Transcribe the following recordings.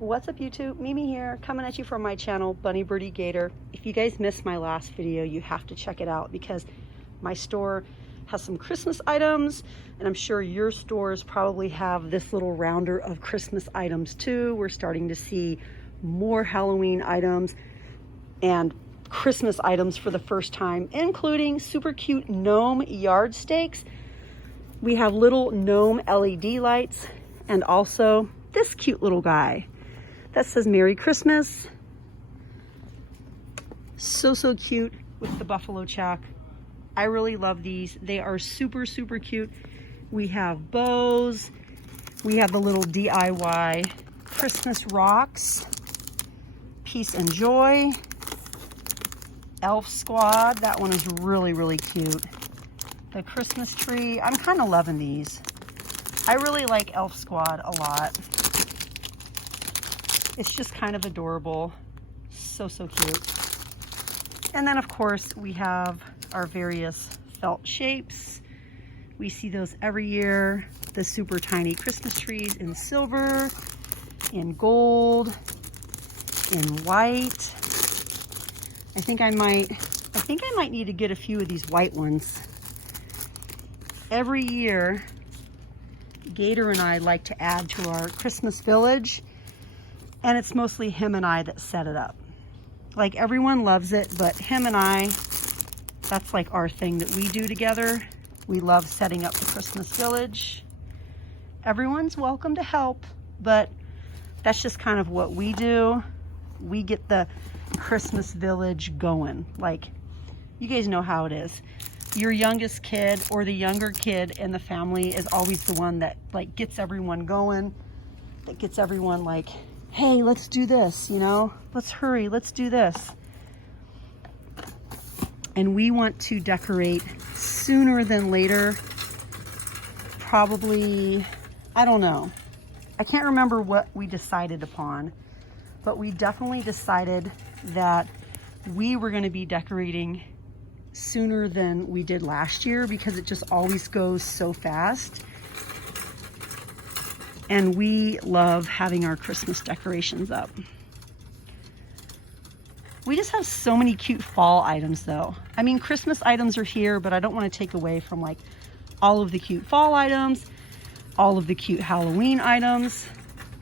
What's up YouTube? Mimi here, coming at you from my channel, Bunny Birdy Gator. If you guys missed my last video, you have to check it out because my store has some Christmas items, and I'm sure your stores probably have this little rounder of Christmas items too. We're starting to see more Halloween items and Christmas items for the first time, including super cute gnome yard stakes. We have little gnome LED lights and also this cute little guy that says Merry Christmas. So cute with the buffalo check. I really love these. They are super cute. We have bows. We have the little DIY Christmas rocks. Peace and Joy. Elf Squad. That one is really cute. The Christmas tree. I'm kind of loving these. I really like Elf Squad a lot. It's just kind of adorable. So cute. And then of course we have our various felt shapes. We see those every year. The super tiny Christmas trees in silver, in gold, in white. I think I might need to get a few of these white ones. Every year, Gator and I like to add to our Christmas village. And it's mostly him and I that set it up. Like, everyone loves it, but him and I, that's like our thing that we do together. We love setting up the Christmas village. Everyone's welcome to help, but that's just kind of what we do. We get the Christmas village going. Like, you guys know how it is. Your youngest kid or the younger kid in the family is always the one that like gets everyone going, that gets everyone like, hey, let's do this, you know, let's hurry, let's do this. And we want to decorate sooner than later. Probably, I don't know. I can't remember what we decided upon, but we definitely decided that we were going to be decorating sooner than we did last year because it just always goes so fast. And we love having our Christmas decorations up. We just have so many cute fall items though. I mean, Christmas items are here, but I don't want to take away from like all of the cute fall items, all of the cute Halloween items.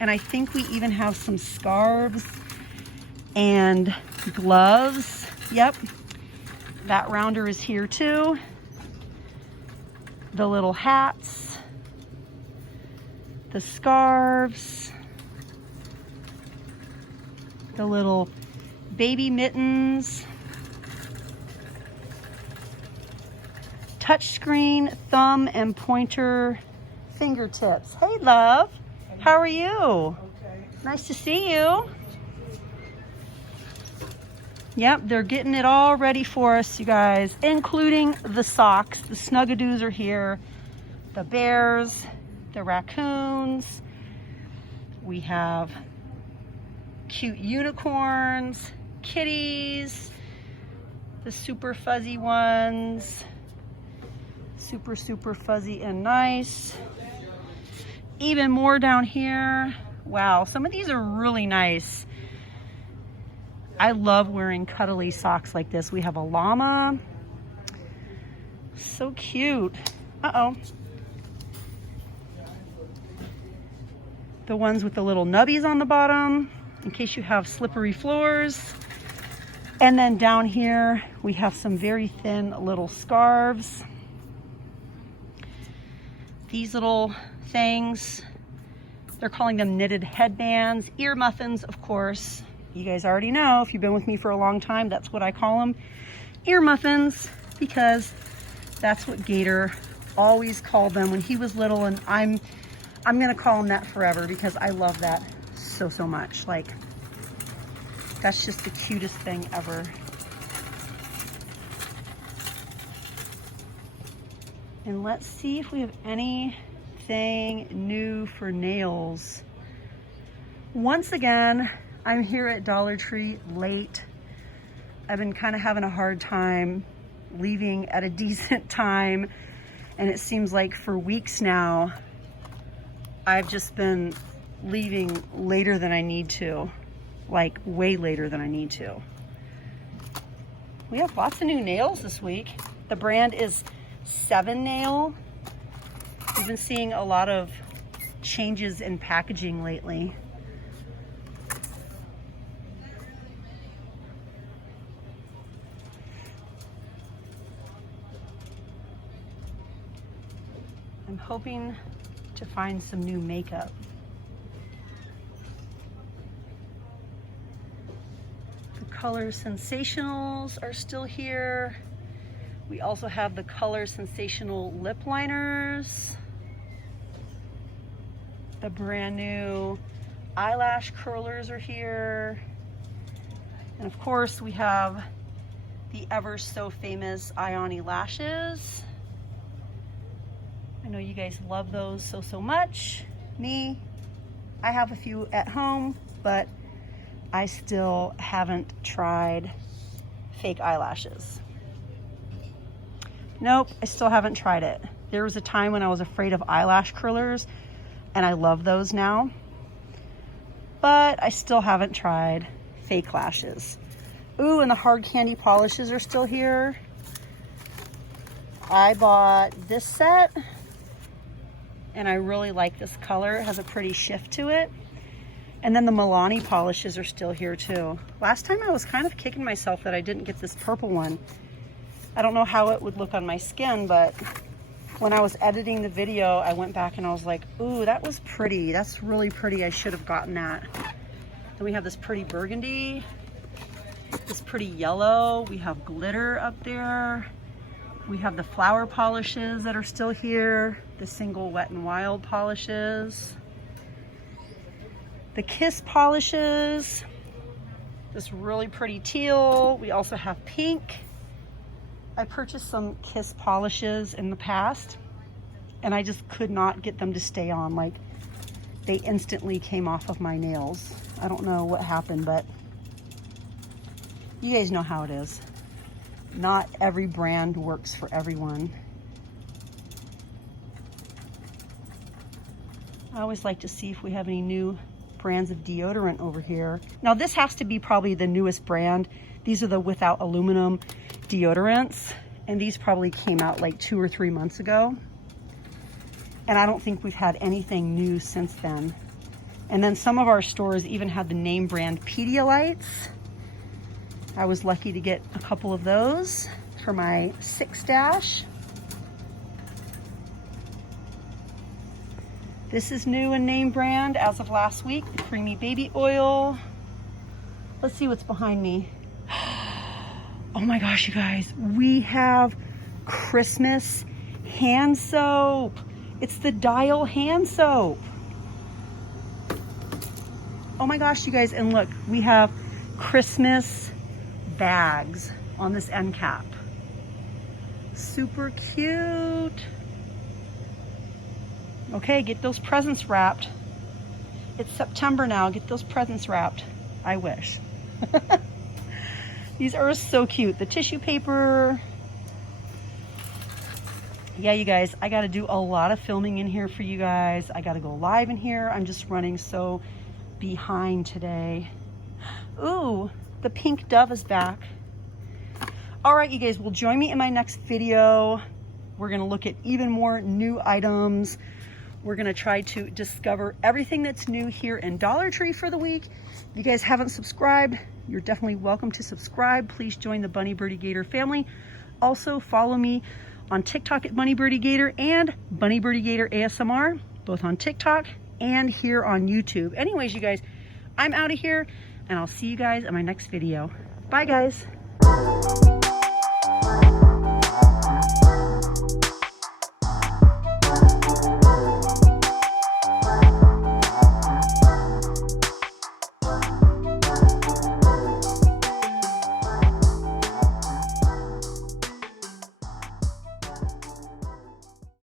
And I think we even have some scarves and gloves. Yep, that rounder is here too. The little hats. The scarves, the little baby mittens, touchscreen, thumb and pointer fingertips. Hey love, how are you? Okay. Nice to see you. Yep, they're getting it all ready for us, you guys, including the socks. The Snuggadoos are here, the bears, the raccoons. We have cute unicorns, kitties, the super fuzzy ones, super fuzzy and nice. Even more down here. Wow, some of these are really nice. I love wearing cuddly socks like this. We have a llama. So cute. Uh-oh. The ones with the little nubbies on the bottom in case you have slippery floors. And then down here we have some very thin little scarves. These little things, they're calling them knitted headbands. Ear muffins, of course. You guys already know, if you've been with me for a long time, that's what I call them. Ear muffins, because that's what Gator always called them when he was little, and I'm gonna call him that forever because I love that so much. Like, that's just the cutest thing ever. And let's see if we have anything new for nails. Once again, I'm here at Dollar Tree late. I've been kind of having a hard time leaving at a decent time, and it seems like for weeks now I've just been leaving later than I need to, like way later than I need to. We have lots of new nails this week. The brand is 7 Nail. We've been seeing a lot of changes in packaging lately. I'm hoping to find some new makeup. The Color Sensationals are still here. We also have the Color Sensational lip liners. The brand new eyelash curlers are here. And of course we have the ever so famous Ioni lashes. I know you guys love those so much. Me, I have a few at home, but I still haven't tried fake eyelashes. Nope, I still haven't tried it. There was a time when I was afraid of eyelash curlers, and I love those now. But I still haven't tried fake lashes. Ooh, and the hard candy polishes are still here. I bought this set, and I really like this color. It has a pretty shift to it. And then the Milani polishes are still here too. Last time I was kind of kicking myself that I didn't get this purple one. I don't know how it would look on my skin, but when I was editing the video, I went back and I was like, ooh, that was pretty. That's really pretty. I should have gotten that. Then we have this pretty burgundy, this pretty yellow. We have glitter up there. We have the flower polishes that are still here. The single Wet n Wild polishes. The Kiss polishes. This really pretty teal. We also have pink. I purchased some Kiss polishes in the past, and I just could not get them to stay on. Like, they instantly came off of my nails. I don't know what happened, but you guys know how it is. Not every brand works for everyone. I always like to see if we have any new brands of deodorant over here. Now this has to be probably the newest brand. These are the without aluminum deodorants, and these probably came out like 2 or 3 months ago. And I don't think we've had anything new since then. And then some of our stores even had the name brand Pedialites. I was lucky to get a couple of those for my 6 stash. This is new and name brand as of last week, the Creamy Baby Oil. Let's see what's behind me. Oh my gosh, you guys, we have Christmas hand soap. It's the Dial hand soap. Oh my gosh, you guys, and look, we have Christmas bags on this end cap. Super cute. Okay, get those presents wrapped. It's September now, get those presents wrapped. I wish. These are so cute. The tissue paper. Yeah, you guys, I gotta do a lot of filming in here for you guys. I gotta go live in here. I'm just running so behind today. Ooh, the pink dove is back. All right, you guys, well, join me in my next video. We're gonna look at even more new items. We're gonna try to discover everything that's new here in Dollar Tree for the week. If you guys haven't subscribed, you're definitely welcome to subscribe. Please join the Bunny Birdy Gator family. Also follow me on TikTok at Bunny Birdy Gator and Bunny Birdy Gator ASMR, both on TikTok and here on YouTube. Anyways, you guys, I'm out of here and I'll see you guys in my next video. Bye guys.